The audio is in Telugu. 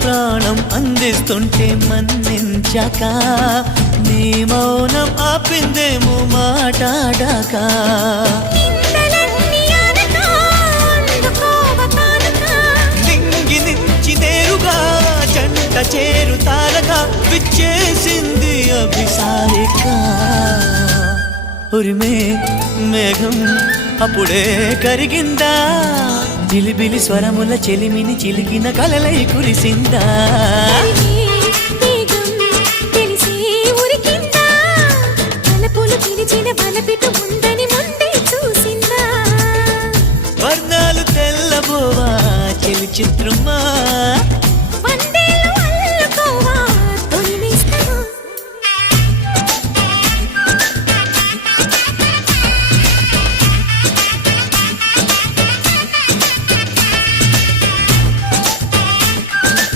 ప్రాణం అందిస్తుంటే మన్నించాక నీ మౌనం ఆపిందేమో మాట్లాడాక నింగి నుంచి నేరుగా జంట చేరుతారగా విచ్చేసింది అభిసారిక ఉరిమే మేఘం అప్పుడే కరిగిందా జిలిబిలి స్వరముల చెలిమిని చిలికిన కలలై కురిసిందా వర్ణాలు తెల్లబోవా చెలి చిత్రమా